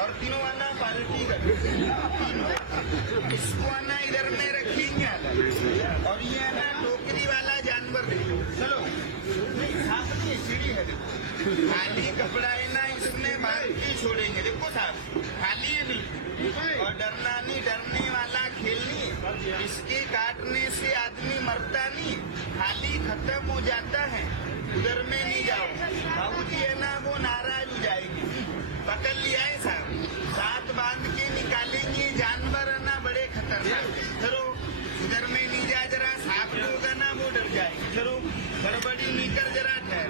और तीनों आना पार्टी कर, इसको आना इधर में रखेंगे अलग, और ये आना टोकरी वाला जानवर। चलो नहीं सीढ़ी है, देखो खाली कपड़ा है ना, इसमें बांध के छोड़ेंगे। देखो साहब खाली है नहीं, और डरना नहीं, डरने वाला खेल नहीं, इसके काटने से आदमी मरता नहीं, खाली खत्म हो जाता है। उधर में नहीं जाओ, बाबूजी है ना वो नाराज हो जाएगी। पकड़ लिया है साहब, साथ बांध के निकालेंगे, जानवर है ना बड़े खतरनाक। चलो उधर में नहीं जा, जरा सांप लोग है ना वो डर जाएंगे। चलो गड़बड़ी नहीं कर, जरा ठहर।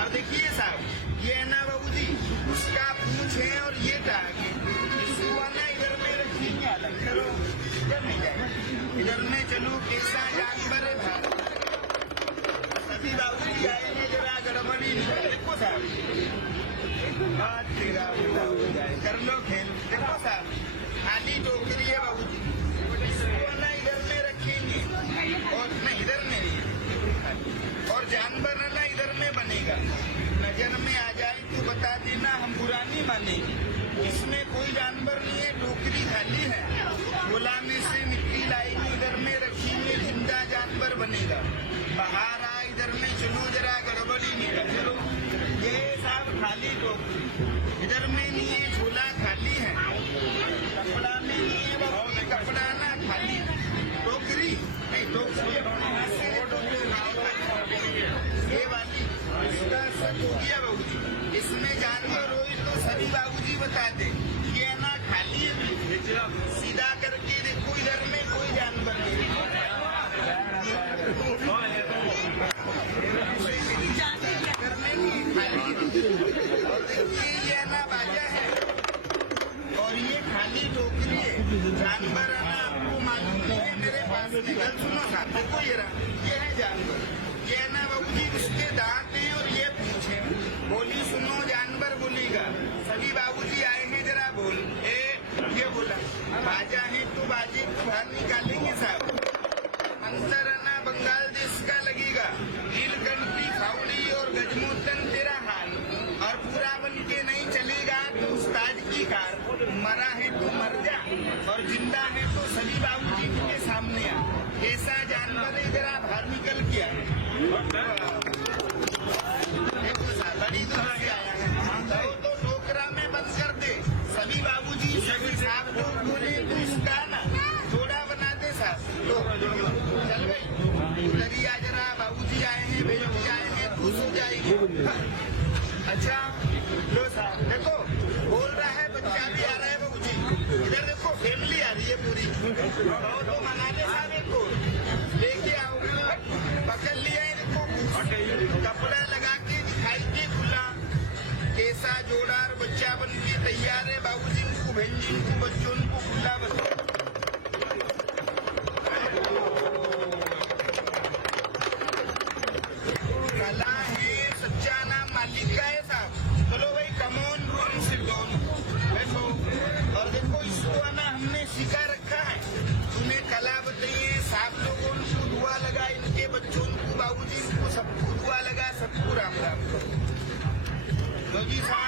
और देखिए साहब ये है ना बाबूजी, उसका पूंछ है और ये टांग है, इसको आना इधर में रखेंगे अलग। चलो इधर नहीं जाए, इधर में चलो कैसा जानवर है भाई। सभी बाबूजी आए हैं, जरा गड़बड़ी नहीं कर। देखो साहब बात तेरा हो जाए, कर लो खेल। देखो साहब खाली टोकरी है बाबूजी, इसको ना इधर में रखेंगे, और न इधर में नहीं, और जानवर ना इधर में बनेगा। नजर में आ जाए तो बता देना, हम बुरा नहीं मानेंगे। इसमें कोई जानवर नहीं है, टोकरी खाली है। गोला में से मिट्टी लाएंगे, इधर में रखेंगे, जिंदा जानवर बनेगा। बाहर आ इधर में, चलो जरा गड़बड़ी नहीं कर। चलो ये साहब खाली टोकरी, इधर में नहीं है, झोला खाली है, कपड़ा में नहीं है बाबू, कपड़ा ना खाली, टोकरी नहीं, टोकरी ये वाली इसका सब हो गया बाबूजी। इसमें जानवर हो तो सभी बाबूजी बता दे, ये ना खाली है, सीधा करके देखो इधर में कोई जानवर नहीं। और देखिए ये ना बाजा है, और ये खाली टोकरी है, जानवर है ना आपको मालूम नहीं है मेरे पास में। गल सुनो साहब, देखो ये है जानवर, ये ना बाबूजी उसके दांत हैं और ये पूंछ है। बोली सुनो, जानवर बोलेगा। सभी बाबूजी आए हैं, जरा बोल ये बोला। बाजा है तो बाजे को बाहर निकालेंगे साहब। अंतर ना बंगाल देश का लगेगा, नीलकंठी फावड़ी और गजमोतन तेरा हाल, और पूरा बन के नहीं चलेगा तो उस्ताद की कार। मरा है तो मर जा, और जिंदा है तो सभी बाबूजी के सामने आ। ऐसा जानवर है, जरा बाहर निकल के आए। बड़ी दूर से आया है, तो टोकरा में बंद कर दे। सभी बाबूजी सभी साहब लोग बोले तो इसका ना जोड़ा बना दे साहब। चल भाई उधर ही आ, जरा बाबूजी आए हैं, बेटी आए हैं, खुश हो जाएगी। अच्छा लो साहब, देखो बोल रहा है, बच्चा भी आ रहा है बाबूजी। इधर देखो फैमिली आ रही है पूरी, तो मना दे साहब, एक को लेके आओ। पकड़ लिया है, देखो कपड़ा लगा के दिखाई के खुला, कैसा जोड़ार बच्चा बन के तैयार है। बाबूजी को भेजी को बच्चों को खुला बच्चा कला है, सच्चा नाम मालिक का है साहब। चलो भाई कमोन रूम सिट डाउन बैठो। और देखो इसको आना हमने सिखा रखा है, तुम्हें कला बताइए। साहब लोगों को दुआ लगा, इनके बच्चों को, बाबूजी को सबको दुआ लगा, सबको राम राम। जी साहब